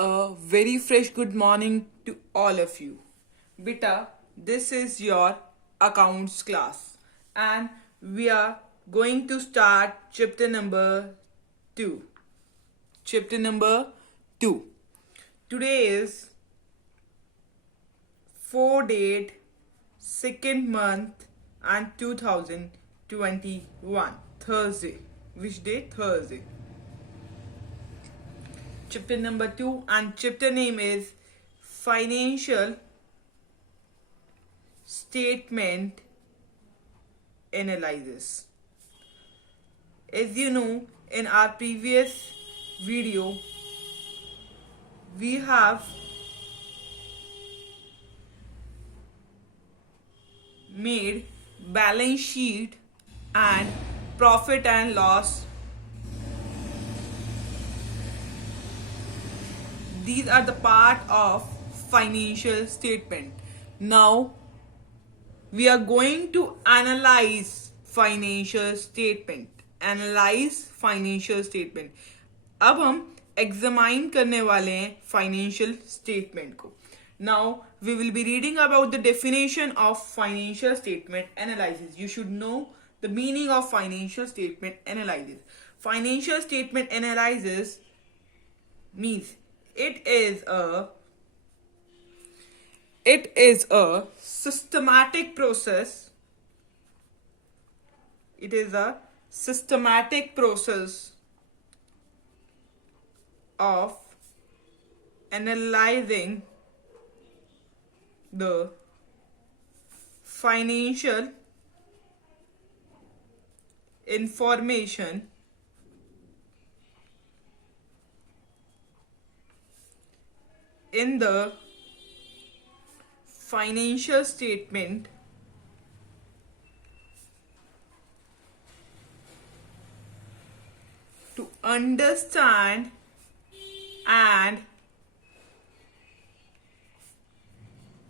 A very fresh good morning to all of you. Beta, this is your accounts class and we are going to start chapter number 2. Chapter number 2. Today is 4 date 2nd month and 2021 Thursday. Which day? Thursday. Chapter number 2 and chapter name is Financial Statement Analysis. As you know, in our previous video, we have made balance sheet and profit and loss. These are the part of financial statement. Now we are going to analyze financial statement. Analyze financial statement. अब हम examine करने वाले हैं financial statement को. Now we will be reading about the definition of financial statement analysis. You should know the meaning of financial statement analysis. Financial statement analysis means it is a systematic process. It is a systematic process of analyzing the financial information in the financial statement to understand and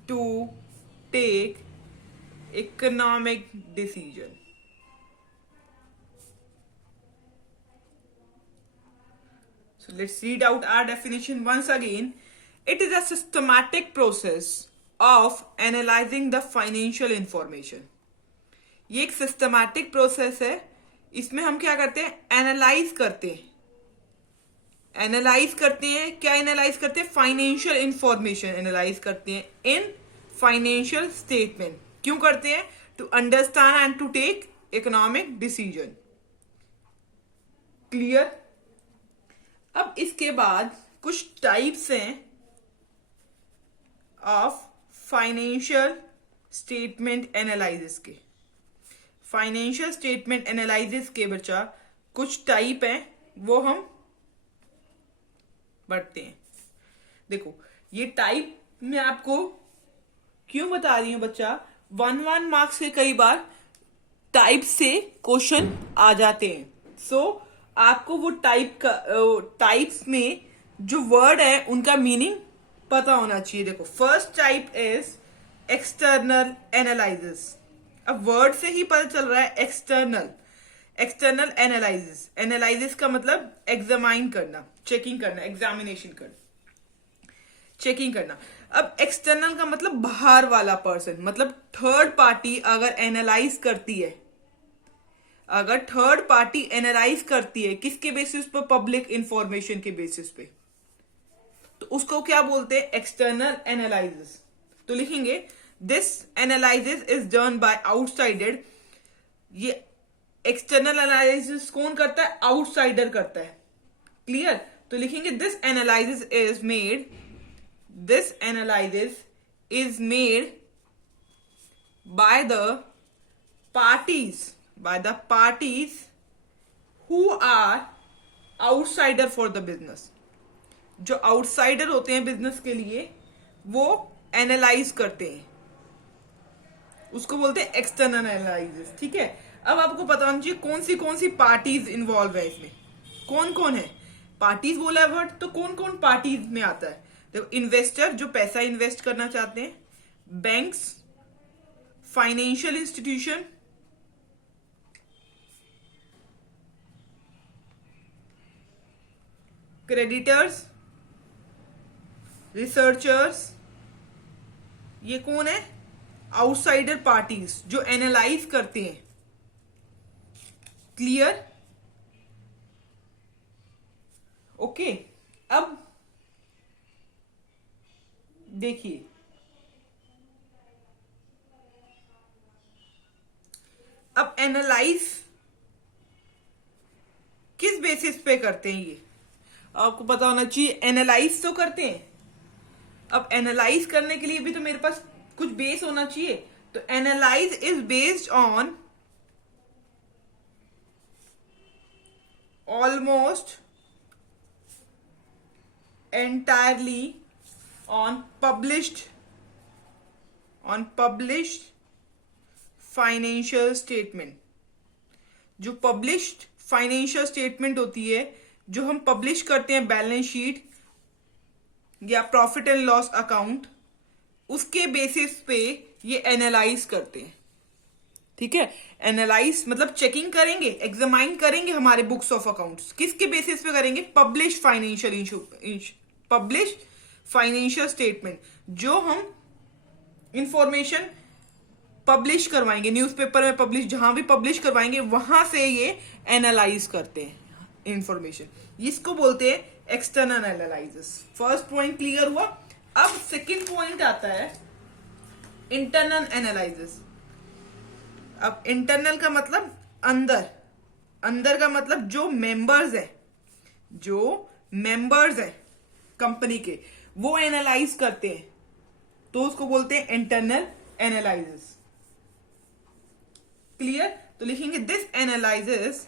to take economic decision. So let's read out our definition once again. It is a systematic process of analyzing the financial information. ये एक systematic process है. इसमें हम क्या करते हैं? Analyze करते हैं. Analyze करते हैं. क्या analyze करते हैं? Financial information analyze करते हैं in financial statement. क्यों करते हैं? To understand and to take economic decision. Clear? अब इसके बाद कुछ types हैं of financial statement analysis के. Financial statement analysis के बच्चा कुछ टाइप हैं वो हम बढ़ते हैं. देखो ये टाइप मैं आपको क्यों बता रही हूँ बच्चा, 1 मार्क्स के कई बार टाइप से क्वेश्चन आ जाते हैं. सो आपको वो टाइप्स में जो वर्ड है उनका मीनिंग पता होना चाहिए. देखो first type is external analysis. अब वर्ड से ही पता चल रहा है एक्सटर्नल एनालिसिस. एनालिसिस का मतलब एग्जामाइन करना, चेकिंग करना, एग्जामिनेशन करना, चेकिंग करना. अब एक्सटर्नल का मतलब बाहर वाला पर्सन, मतलब थर्ड पार्टी अगर एनालाइज करती है, अगर थर्ड पार्टी एनालाइज करती है किसके बेसिस पर? पब्लिक इंफॉर्मेशन के बेसिस पे, तो उसको क्या बोलते हैं? External analysis. तो लिखेंगे this analysis is done by outsider. ये एक्सटर्नल एनालिसिस कौन करता है? आउटसाइडर करता है. क्लियर? तो लिखेंगे this analysis is made by the parties who are outsider for the business. जो आउटसाइडर होते हैं बिजनेस के लिए वो एनालाइज करते हैं, उसको बोलते हैं एक्सटर्नल एनालिसिस. ठीक है. अब आपको पता होना चाहिए कौन सी पार्टीज इन्वॉल्व है इसमें, कौन कौन है. पार्टीज बोला है वर्ड, तो कौन कौन पार्टीज में आता है? देखो इन्वेस्टर जो पैसा इन्वेस्ट करना चाहते हैं, banks, financial institution, creditors, researchers, ये कौन है? आउटसाइडर पार्टीज जो एनालाइज करते हैं। क्लियर? ओके। अब देखिए, अब एनालाइज किस बेसिस पे करते हैं? ये आपको पता होना चाहिए। एनालाइज तो करते हैं, अब एनालाइज करने के लिए भी तो मेरे पास कुछ बेस होना चाहिए। तो analyse is based on almost entirely on published financial statement. जो पब्लिश्ड फाइनेंशियल स्टेटमेंट होती है, जो हम पब्लिश करते हैं बैलेंस शीट या प्रॉफिट एंड लॉस अकाउंट, उसके बेसिस पे ये एनालाइज करते हैं। ठीक है, एनालाइज मतलब चेकिंग करेंगे, एग्जामाइन करेंगे हमारे बुक्स ऑफ अकाउंट्स। किसके बेसिस पे करेंगे? पब्लिश फाइनेंशियल स्टेटमेंट, जो हम इंफॉर्मेशन पब्लिश करवाएंगे न्यूज़पेपर में, पब्लिश जहां भी पब्लिश करवाएंगे वहां से ये एनालाइज करते हैं इंफॉर्मेशन। इसको बोलते हैं external analysis. First point clear हुआ। अब सेकंड पॉइंट आता है इंटरनल एनालिसिस। अब इंटरनल का मतलब अंदर, अंदर का मतलब जो मेंबर्स है कंपनी के, वो एनालाइज करते हैं, तो उसको बोलते हैं इंटरनल एनालिसिस। क्लियर? तो लिखेंगे this analysis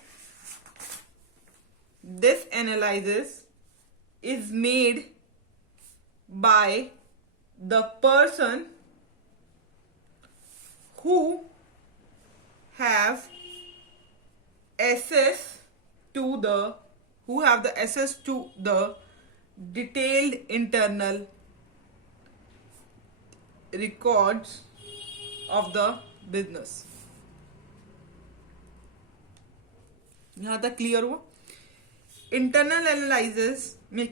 is made by the person who have access to the detailed internal records of the business। यहां तक क्लियर हुआ? इंटरनल एनालिसिस में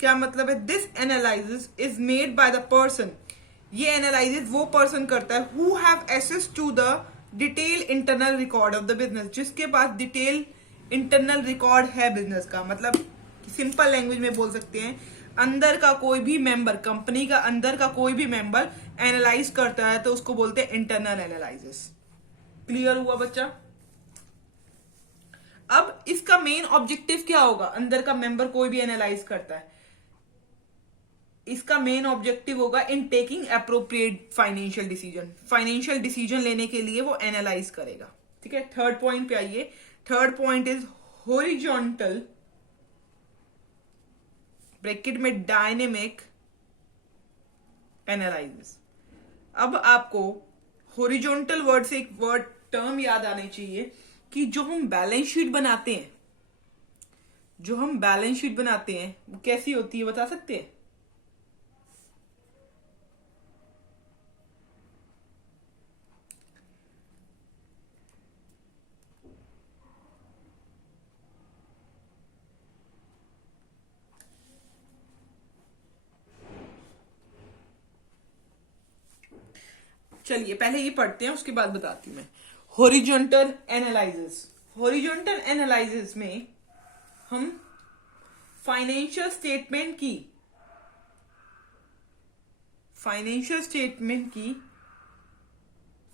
क्या मतलब है? This analysis is made by the person, ये एनालिसिस वो पर्सन करता है who have access to the detail internal record of the business, जिसके पास डिटेल इंटरनल रिकॉर्ड है बिजनेस का। मतलब सिंपल लैंग्वेज में बोल सकते हैं, अंदर का कोई भी मेंबर, कंपनी का अंदर का कोई भी मेंबर एनालाइज करता है तो उसको बोलते हैं इंटरनल एनालिसिस। क्लियर हुआ बच्चा? अब इसका मेन ऑब्जेक्टिव क्या होगा? अंदर का मेंबर कोई भी एनालाइज करता है, इसका मेन ऑब्जेक्टिव होगा in taking appropriate financial decision. Financial decision लेने के लिए वो एनालाइज करेगा। ठीक है, थर्ड पॉइंट पे आइए। Third point is horizontal bracket में डायनेमिक एनालिसिस। अब आपको हॉरिजॉन्टल वर्ड से एक वर्ड टर्म याद आनी चाहिए कि जो हम बैलेंस शीट बनाते हैं, वो कैसी होती है बता सकते हैं? चलिए पहले ये पढ़ते हैं, उसके बाद बताती हूं मैं। हॉरिजॉन्टल एनालिसिस में हम फाइनेंशियल स्टेटमेंट की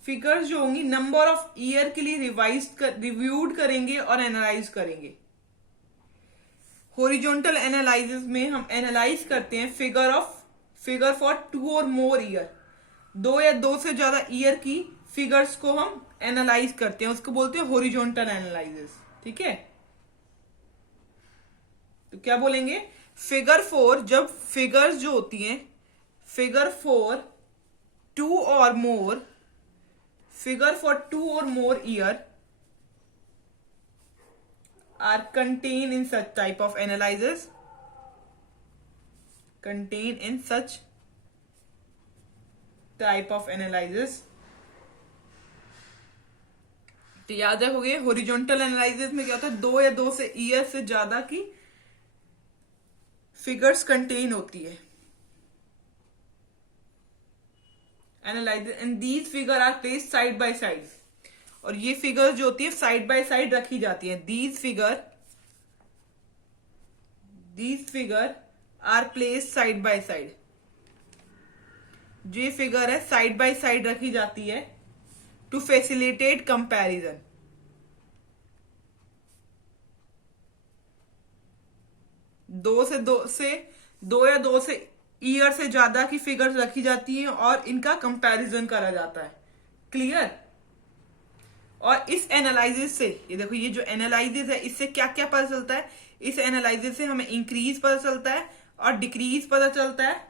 फिगर्स जो होंगी नंबर ऑफ ईयर के लिए रिव्यूड करेंगे और एनालाइज करेंगे। हॉरिजॉन्टल एनालिसिस में हम एनालाइज करते हैं फिगर फॉर 2 और मोर ईयर, 2 या 2 से ज्यादा ईयर की फिगर्स को हम एनालाइज करते हैं, उसको बोलते हैं हॉरिजॉन्टल एनालिसिस। ठीक है, तो क्या बोलेंगे? फिगर 4, जब फिगर्स जो होती हैं फिगर फॉर 2 और more year are contained in such type of analysis, तो याद रखोगे हॉरिजॉन्टल एनालिसिस में क्या होता है? 2 या 2 से ईयर से ज्यादा की फिगर्स कंटेन होती है। Analyses and these figure are placed side by side, और ये फिगर जो होती है साइड बाय साइड रखी जाती है। These figure are placed side by side, जो फिगर है साइड बाय साइड रखी जाती है टू फैसिलिटेट कंपैरिजन। दो या दो से ईयर से ज्यादा की फिगर्स रखी जाती हैं और इनका कंपैरिजन करा जाता है। क्लियर? और इस एनालिसिस से, ये देखो ये जो एनालिसिस है, इससे क्या क्या पता चलता है? इस एनालिसिस से हमें इंक्रीज पता चलता है और डिक्रीज पता चलता है।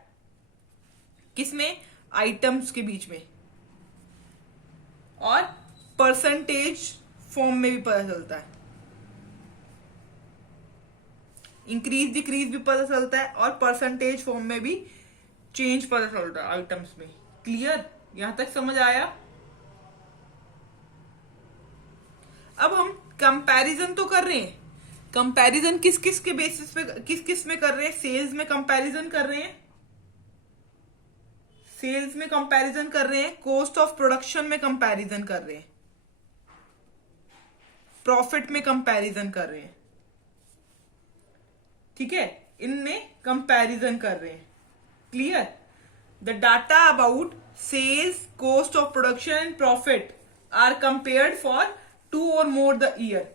किसमें? आइटम्स के बीच में, और परसेंटेज फॉर्म में भी पता चलता है। इंक्रीज डिक्रीज भी पता चलता है और परसेंटेज फॉर्म में भी चेंज पता चलता है आइटम्स में। क्लियर? यहां तक समझ आया? अब हम कंपैरिजन तो कर रहे हैं। कंपैरिजन किस किस के बेसिस पे, किस किस में कर रहे हैं? सेल्स में कंपैरिजन कर रहे हैं, सेल्स में कंपैरिजन कर रहे हैं, कॉस्ट ऑफ प्रोडक्शन में कंपैरिजन कर रहे हैं, प्रॉफिट में कंपैरिजन कर रहे हैं। ठीक है, इनमें कंपैरिजन कर रहे हैं। Clear? The data about sales, cost of production and profit are compared for 2 or more the year.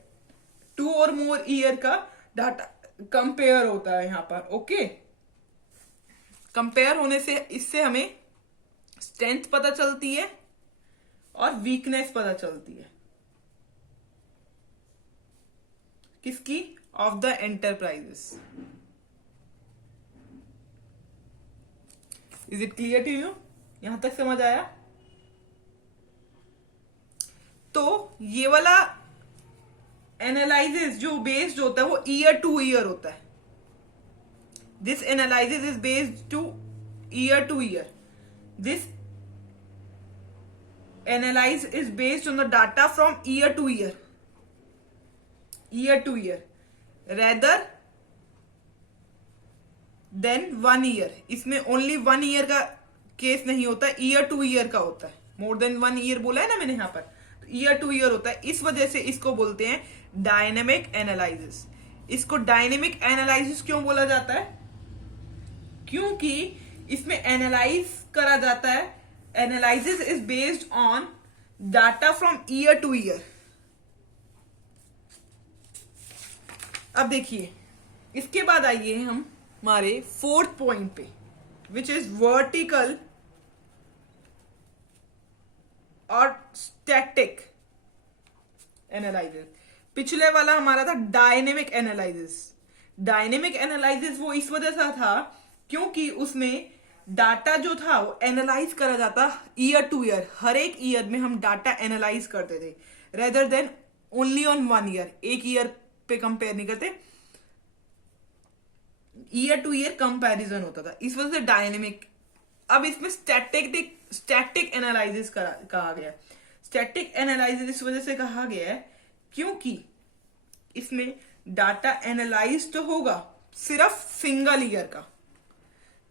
2 or more year का डाटा कंपेयर होता है यहां पर। ओके, कंपेयर होने से इससे हमें स्ट्रेंथ पता चलती है और वीकनेस पता चलती है। किसकी? Of the enterprises. Is it clear to you? यहां तक समझ आया? तो ये वाला एनालिसिस जो बेस्ड होता है वो ईयर टू ईयर होता है। This analysis is based two year. This analyze is based on the data from year to year, rather than 1 year। इसमें only 1 year का केस नहीं होता, ईयर टू ईयर का होता है। मोर देन 1 year बोला है ना मैंने यहाँ पर, तो ईयर टू ईयर होता है। इस वजह से इसको बोलते हैं डायनेमिक एनालिसिस। इसको डायनेमिक एनालिसिस क्यों बोला जाता है? क्योंकि इसमें एनालाइज करा जाता है। Analysis is based on data from year two year. अब देखिए, इसके बाद आइए हम हमारे 4th पॉइंट पे, विच इज वर्टिकल और स्टैटिक एनालिसिस। पिछले वाला हमारा था डायनेमिक एनालिसिस। डायनेमिक एनालिसिस वो इस वजह से था क्योंकि उसमें डाटा जो था वो एनालाइज करा जाता ईयर टू ईयर। हर एक ईयर में हम डाटा एनालाइज करते थे, rather than only on 1 year। एक ईयर पे कंपेयर नहीं करते, ईयर टू ईयर कंपैरिजन होता था, इस वजह से डायनेमिक। अब इसमें स्टैटिक एनालिसिस कहा गया। स्टैटिक एनालिसिस इस वजह से कहा गया है क्योंकि इसमें डाटा एनालाइज तो होगा सिर्फ सिंगल ईयर का।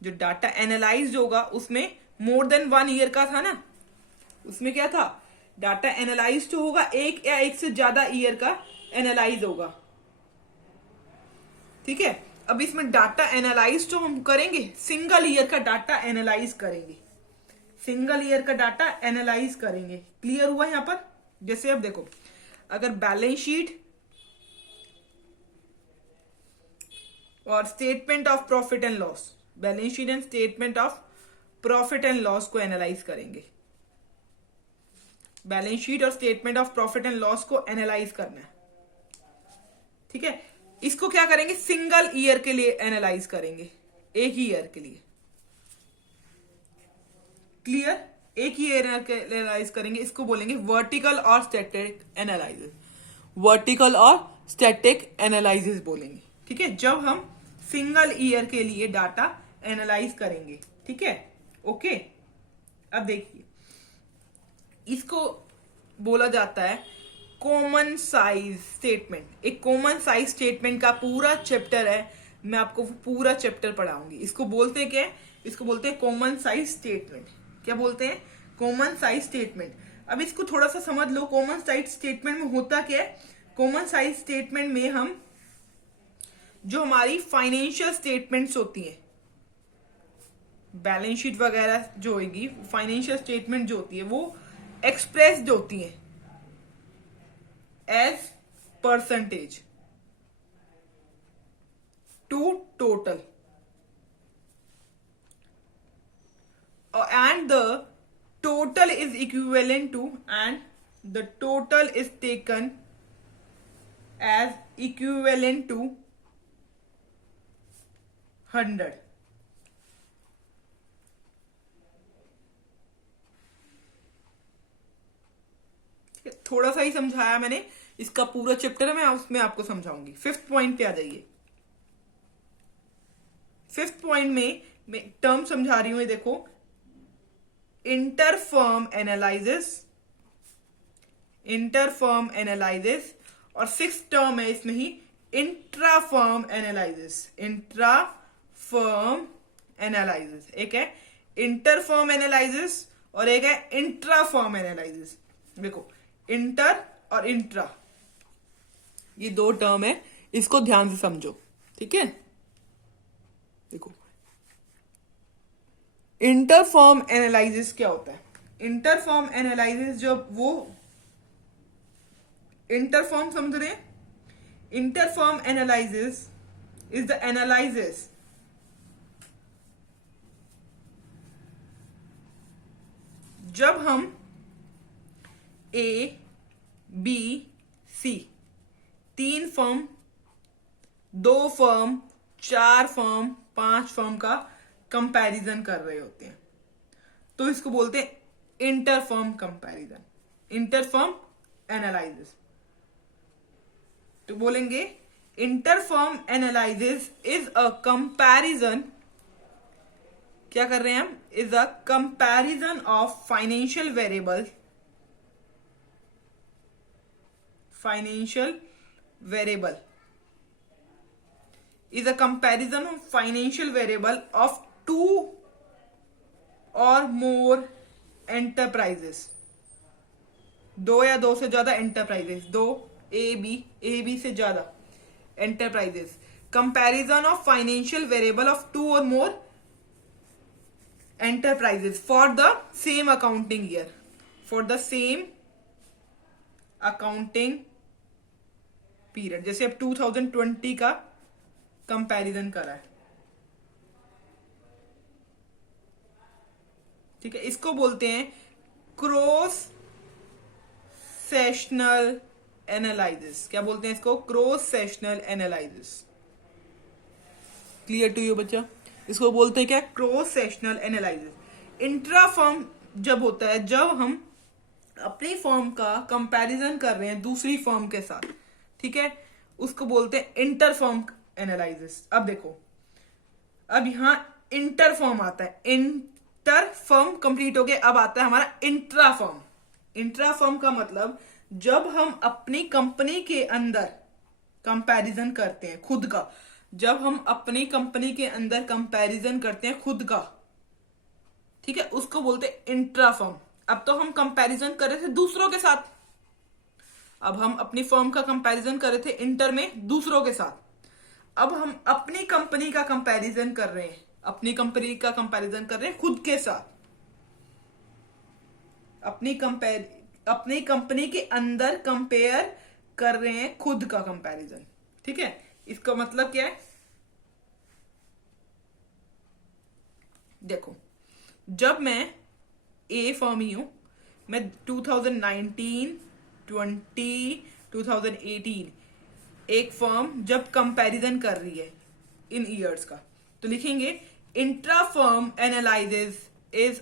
जो डाटा एनालाइज होगा उसमें मोर देन 1 year का था ना, उसमें क्या था? डाटा एनालाइज तो होगा एक या एक से ज्यादा ईयर का एनालाइज होगा। ठीक है, अब इसमें डाटा एनालाइज तो हम करेंगे, सिंगल ईयर का डाटा एनालाइज करेंगे, सिंगल ईयर का डाटा एनालाइज करेंगे। क्लियर हुआ यहां पर? जैसे अब देखो, अगर बैलेंस शीट और statement of profit and loss, balance sheet and statement of profit and loss को एनालाइज करेंगे। बैलेंस शीट और statement of profit and loss को एनालाइज करना है। ठीक है, इसको क्या करेंगे? सिंगल ईयर के लिए एनालाइज करेंगे, एक ही ईयर के लिए। क्लियर? एक ही ईयर के लिए एनालाइज करेंगे, इसको बोलेंगे वर्टिकल और स्टैटिक एनालिसिस। वर्टिकल और स्टैटिक एनालिसिस बोलेंगे। ठीक है, जब हम सिंगल ईयर के लिए डाटा एनालाइज करेंगे। ठीक है, ओके। अब देखिए, इसको बोला जाता है कॉमन साइज स्टेटमेंट। एक कॉमन साइज स्टेटमेंट का पूरा चैप्टर है, मैं आपको पूरा चैप्टर पढ़ाऊंगी। इसको बोलते हैं क्या? इसको बोलते हैं कॉमन साइज स्टेटमेंट। क्या बोलते हैं? Common size statement. अब इसको थोड़ा सा समझ लो, कॉमन साइज स्टेटमेंट में होता क्या है। कॉमन साइज स्टेटमेंट में हम जो हमारी फाइनेंशियल स्टेटमेंट्स होती हैं, बैलेंस शीट वगैरह जो होगी, फाइनेंशियल स्टेटमेंट जो होती है वो एक्सप्रेस्ड होती है as percentage to total, and the total is equivalent to, and the total is taken as equivalent to 100। थोड़ा सा ही समझाया मैंने, इसका पूरा चैप्टर है मैं उसमें आपको समझाऊंगी। फिफ्थ पॉइंट पे आ जाइए। फिफ्थ पॉइंट में मैं टर्म समझा रही हूं, ये देखो, इंटरफर्म एनालिसिस, इंटरफर्म एनालिसिस, और सिक्स टर्म है इसमें ही इंट्राफर्म एनालिसिस। इंट्राफर्म एनालिसिस, एक है इंटरफर्म एनालिसिस और एक है इंट्राफर्म एनालिसिस। देखो, इंटर और इंट्रा, ये दो टर्म है, इसको ध्यान से समझो, ठीक है। देखो, इंटरफर्म एनालिसिस क्या होता है। इंटरफर्म एनालिसिस, जब वो इंटरफर्म समझ रहे हैं, inter-firm analysis is the analysis जब हम ए बी सी तीन फर्म, दो फर्म, चार फर्म, पांच फर्म का कंपैरिजन कर रहे होते हैं, तो इसको बोलते हैं इंटरफर्म कंपैरिजन, इंटरफर्म एनालिसिस। तो बोलेंगे inter-firm analysis is a comparison, क्या कर रहे हैं हम, is a comparison of financial variable, financial variable is a comparison of financial variable of two or more enterprises, दो या दो से ज्यादा एंटरप्राइजेस, दो ए बी से ज्यादा enterprises, comparison of financial variable of two और more enterprises for the same accounting year, for the same accounting period. जैसे अब 2020 का कंपैरिजन करा है, ठीक है, इसको बोलते हैं क्रॉस सेशनल एनालिसिस। क्या बोलते हैं इसको, cross sectional analysis. Clear to you बच्चा, इसको बोलते हैं क्या, cross sectional analysis. Intra firm जब होता है, जब हम अपनी फर्म का कंपैरिजन कर रहे हैं दूसरी फर्म के साथ, ठीक है, उसको बोलते हैं इंटर फर्म एनालिसिस। अब देखो, अब यहां इंटर फर्म आता है, इंटर फर्म कंप्लीट हो गया, अब आता है हमारा इंट्रा फर्म। इंट्रा फर्म का मतलब जब हम अपनी कंपनी के अंदर कंपैरिजन करते हैं खुद का, जब हम अपनी कंपनी के अंदर कंपैरिजन करते हैं खुद का, ठीक है, उसको बोलते हैं इंट्रा फर्म। अब तो हम कंपैरिजन कर रहे थे दूसरों के साथ, अब हम अपनी फर्म का कंपैरिजन कर रहे थे इंटर में दूसरों के साथ, अब हम अपनी कंपनी का कंपैरिजन कर रहे हैं, अपनी कंपनी का कंपैरिजन कर रहे हैं खुद के साथ, अपनी कंपनी के अंदर कंपेयर कर रहे हैं खुद का कंपैरिजन, ठीक है। इसका मतलब क्या है, देखो, जब मैं ए फर्म ही हूं, मैं 2019, 20, 2018 एक फर्म जब कंपैरिजन कर रही है इन ईयर्स का, तो लिखेंगे intra firm analysis is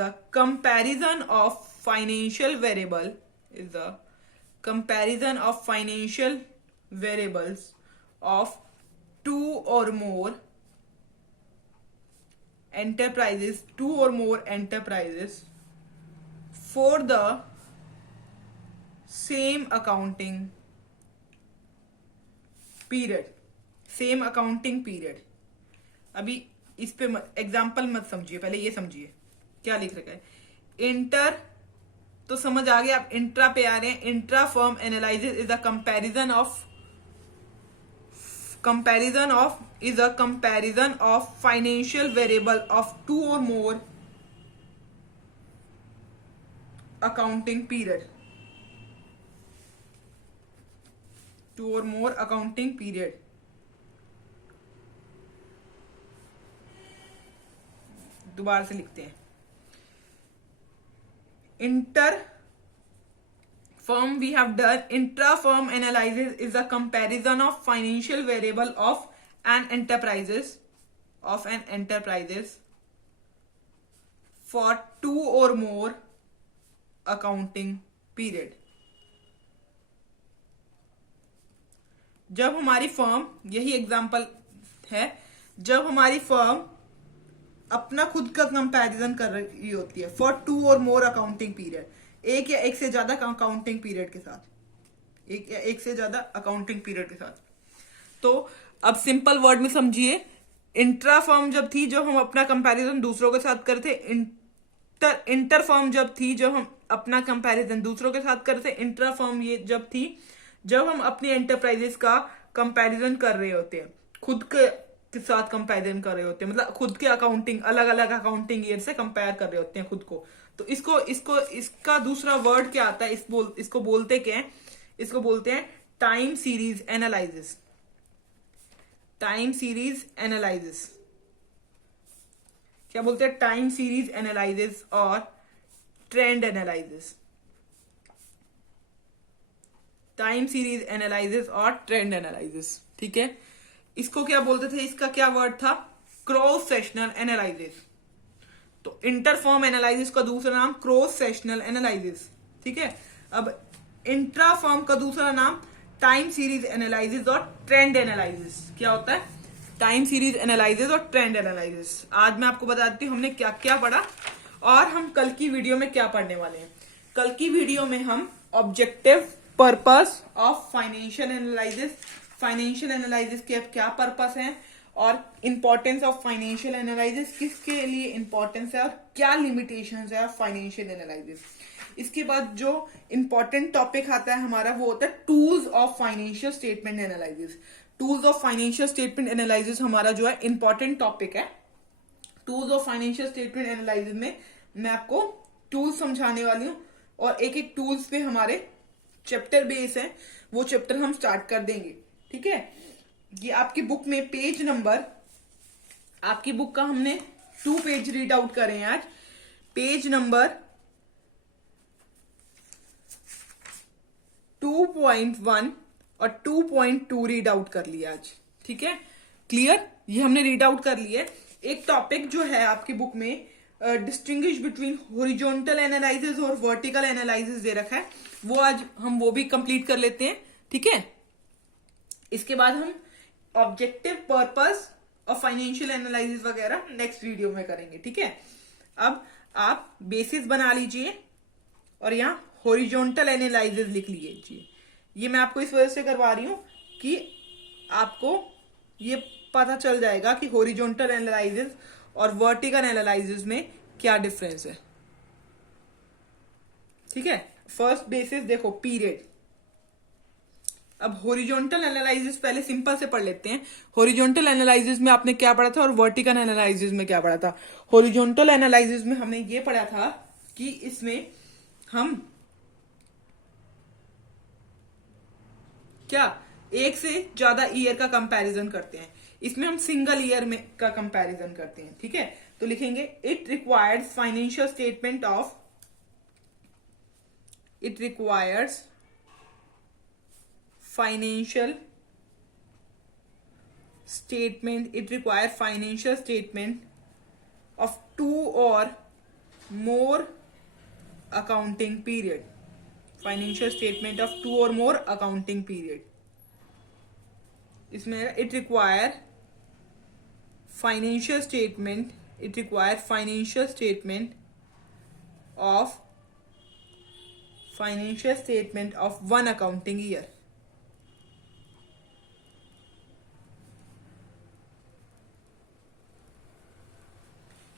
a comparison of financial variable, is a comparison of financial variables of two और more enterprises, two or more enterprises for the same accounting period, same accounting period। अभी इस पे example मत समझिए, पहले ये समझिए क्या लिख रखा है। इंटर तो समझ आ गया, आप इंट्रा पे आ रहे हैं। Intra firm analysis is a comparison of financial variable of two और मोर अकाउंटिंग पीरियड, टू और मोर अकाउंटिंग पीरियड। दोबारा से लिखते हैं। Inter firm we have done, intra firm analysis is a comparison of financial variable of an enterprises for two or more accounting period। जब हमारी firm, यही example है, जब हमारी फर्म अपना खुद का कंपैरिजन कर रही होती है फॉर टू और मोर अकाउंटिंग पीरियड, एक या एक से ज्यादा अकाउंटिंग पीरियड के साथ, एक या एक से ज्यादा अकाउंटिंग पीरियड के साथ। तो अब सिंपल वर्ड में समझिए, इंट्रा फर्म जब थी जब हम अपना कंपैरिजन दूसरों के साथ करते, इंटर फर्म जब थी जब हम अपना कंपैरिजन दूसरों के साथ करते, इंट्रा फर्म ये जब थी जब हम अपनी एंटरप्राइजेस का कंपैरिजन कर रहे होते हैं, खुद के साथ कंपैरिजन कर रहे होते हैं, मतलब खुद के अकाउंटिंग अलग अलग अकाउंटिंग ईयर से कंपेयर कर रहे होते हैं खुद को। तो इसका दूसरा वर्ड क्या आता है, इसको बोलते क्या है? इसको बोलते हैं time series analysis. Time series analysis क्या बोलते हैं? टाइम सीरीज एनालिसिस और trend analysis. Time series analysis और ट्रेंड एनालिसिस, ठीक है। इसको क्या बोलते थे? इसका क्या वर्ड था? Cross sectional analysis. तो इंटर फर्म एनालिसिस का दूसरा नाम क्रॉस सेक्शनल एनालिसिस, ठीक है। अब इंट्रा फर्म का दूसरा नाम टाइम सीरीज एनालिसिस और ट्रेंड एनालिसिस। क्या होता है? टाइम सीरीज एनालिसिस और ट्रेंड एनालिसिस। आज मैं आपको बताती हूँ हमने क्या क्या पढ़ा और हम कल की वीडियो में क्या पढ़ने वाले हैं। कल की वीडियो में हम objective purpose of financial analysis, financial analysis के अब क्या पर्पस है और इंपॉर्टेंस ऑफ फाइनेंशियल एनालिसिस, किसके लिए इंपॉर्टेंस है और क्या लिमिटेशंस है फाइनेंशियल एनालिसिस। इसके बाद जो इंपॉर्टेंट टॉपिक आता है हमारा वो होता है tools of financial statement analysis. Tools of financial statement analysis हमारा जो है इंपॉर्टेंट टॉपिक है। Tools of financial statement analysis में मैं आपको टूल्स समझाने वाली हूँ और एक एक टूल्स पे हमारे चैप्टर बेस है, वो चैप्टर हम स्टार्ट कर देंगे, ठीक है। ये आपकी बुक में पेज नंबर, आपकी बुक का हमने 2 पेज रीड आउट करे हैं आज। पेज नंबर 2.1 और 2.2 रीड आउट कर लिया आज, ठीक है। क्लियर? ये हमने रीड आउट कर लिया। एक टॉपिक जो है आपकी बुक में डिस्टिंग्विश बिटवीन हॉरिजॉन्टल एनालिसिस और वर्टिकल एनालिसिस दे रखा है, वो आज हम वो भी कंप्लीट कर लेते हैं, ठीक है। इसके बाद हम ऑब्जेक्टिव पर्पस और फाइनेंशियल एनालिसिस वगैरह नेक्स्ट वीडियो में करेंगे, ठीक है। अब आप बेसिस बना लीजिए और यहाँ हॉरिजॉन्टल एनालिसिस लिख लीजिए। ये मैं आपको इस वजह से करवा रही हूं कि आपको ये पता चल जाएगा कि हॉरिजॉन्टल एनालिसिस और वर्टिकल एनालिसिस में क्या डिफरेंस है, ठीक है। फर्स्ट बेसिस देखो, पीरियड। अब हॉरिजॉन्टल एनालिसिस पहले सिंपल से पढ़ लेते हैं। हॉरिजॉन्टल एनालिसिस में आपने क्या पढ़ा था और वर्टिकल एनालिसिस में क्या पढ़ा था? हॉरिजॉन्टल एनालिसिस में हमने ये पढ़ा था कि इसमें हम क्या एक से ज्यादा ईयर का कंपैरिजन करते हैं, इसमें हम सिंगल ईयर में का कंपैरिजन करते हैं, ठीक है। तो लिखेंगे it requires financial statement of, it requires financial statement of 2 or more accounting period, financial statement of 2 or more accounting period। इसमें it require financial statement of 1 accounting year।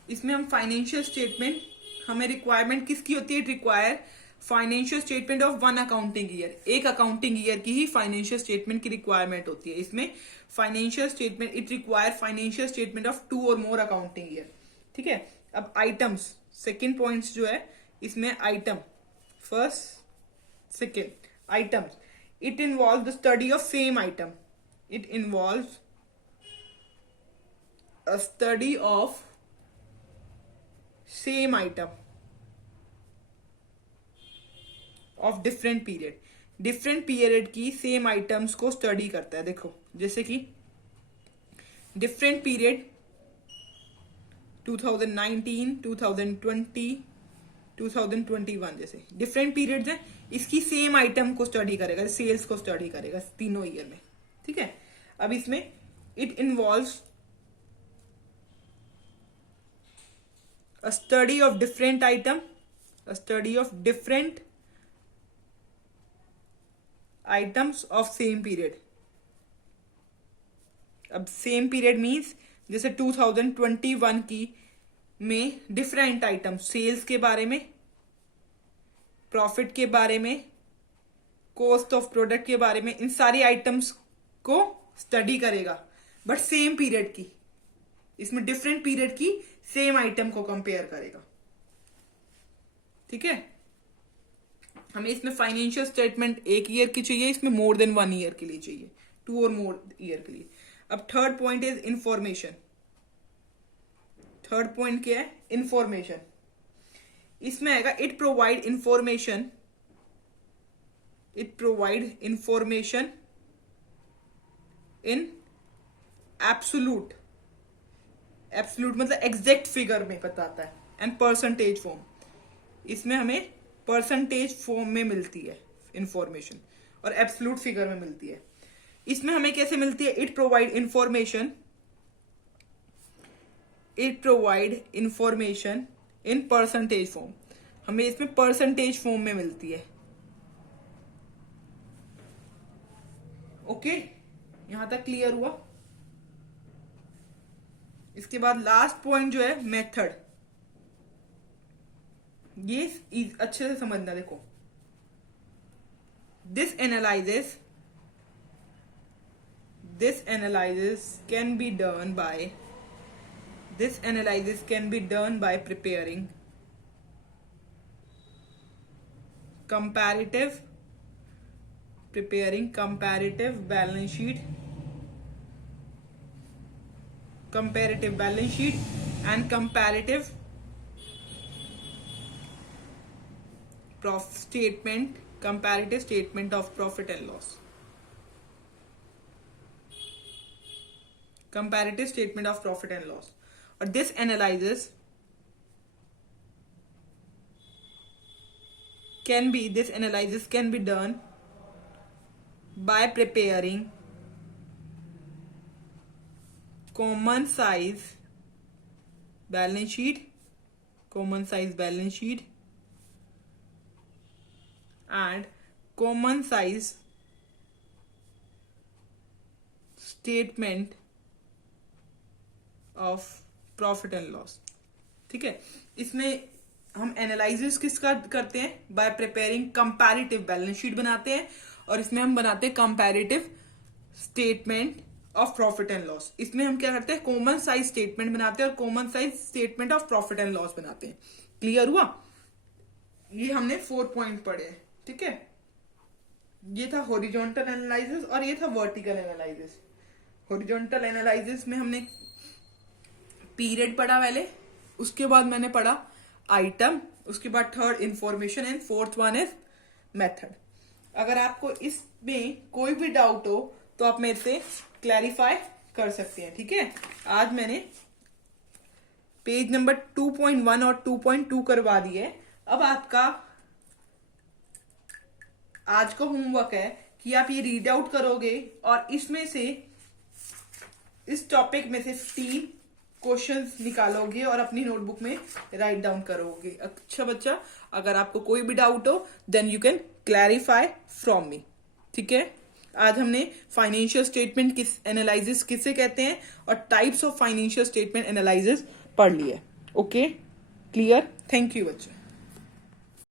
इसमें हम फाइनेंशियल स्टेटमेंट, हमें रिक्वायरमेंट किसकी होती है? It require financial statement of one accounting year, एक accounting year की ही financial statement की रिक्वायरमेंट होती है। इसमें financial statement, it require financial statement of 2 और मोर अकाउंटिंग ईयर। ठीक है, अब आइटम्स, सेकेंड पॉइंट्स जो है इसमें item, first second items, it involve the study of same item, it involve a study of same item of different period, different period की same items को study करता है। देखो जैसे कि डिफरेंट पीरियड 2019, 2020, 2021 जैसे डिफरेंट पीरियड्स हैं, इसकी सेम आइटम को स्टडी करेगा, सेल्स को स्टडी करेगा तीनों ईयर में। ठीक है, अब इसमें it involves a study of different item, a study of different items of same period। अब सेम पीरियड मीन्स जैसे 2021 की में डिफरेंट आइटम, सेल्स के बारे में, प्रॉफिट के बारे में, कॉस्ट ऑफ प्रोडक्ट के बारे में, इन सारी आइटम्स को स्टडी करेगा, बट सेम पीरियड की, इसमें डिफरेंट पीरियड की सेम आइटम को कंपेयर करेगा। ठीक है, हमें इसमें फाइनेंशियल स्टेटमेंट एक ईयर की चाहिए, इसमें मोर देन 1 ईयर के लिए चाहिए, 2 और मोर ईयर के लिए। अब third point is information. Third point क्या है? इंफॉर्मेशन। इसमें आएगा it provide information, it provide information in absolute, absolute मतलब एग्जैक्ट फिगर में बताता है, एंड परसेंटेज फॉर्म, इसमें हमें परसेंटेज फॉर्म में मिलती है इंफॉर्मेशन, और एब्सोल्यूट फिगर में मिलती है। इसमें हमें कैसे मिलती है? It provide information, it provide information in percentage form, हमें इसमें परसेंटेज फॉर्म में मिलती है। ओके, यहां तक क्लियर हुआ? इसके बाद लास्ट पॉइंट जो है मेथड, ये अच्छे से समझना। देखो, this analysis can be done by, this analysis can be done by preparing comparative balance sheet, and comparative statement of profit and loss, comparative statement of profit and loss। और this analysis can be done by preparing common size balance sheet and common size statement of profit and loss. ठीक है, इसमें हम analysis किसका करते हैं? Bye preparing comparative balance sheet बनाते हैं, और इसमें हम बनाते हैं comparative statement of profit and loss. इसमें हम क्या करते हैं? कॉमन साइज स्टेटमेंट बनाते हैं और common size statement of profit and loss बनाते हैं। क्लियर हुआ? ये हमने 4 पॉइंट पढ़े हैं। ठीक है, ये था हॉरिजॉन्टल एनालिसिस और ये था वर्टिकल एनालिसिस। हॉरिजॉन्टल एनालिसिस में हमने पीरियड पढ़ा पहले, उसके बाद मैंने पढ़ा आइटम, उसके बाद third information, and fourth one is method. अगर आपको इसमें कोई भी डाउट हो तो आप मेरे से क्लैरिफाई कर सकते हैं। ठीक है, आज मैंने पेज नंबर 2.1 और 2.2 करवा दिए। अब आपका आज का होमवर्क है कि आप ये रीड आउट करोगे और इसमें से, इस टॉपिक में से 3 क्वेश्चंस निकालोगे और अपनी नोटबुक में राइट डाउन करोगे। अच्छा बच्चा, अगर आपको कोई भी डाउट हो then you can clarify from me. ठीक है, आज हमने फाइनेंशियल स्टेटमेंट एनालिसिस किसे कहते हैं और types of financial statement analysis पढ़ लिए। Okay, clear? थैंक यू बच्चे।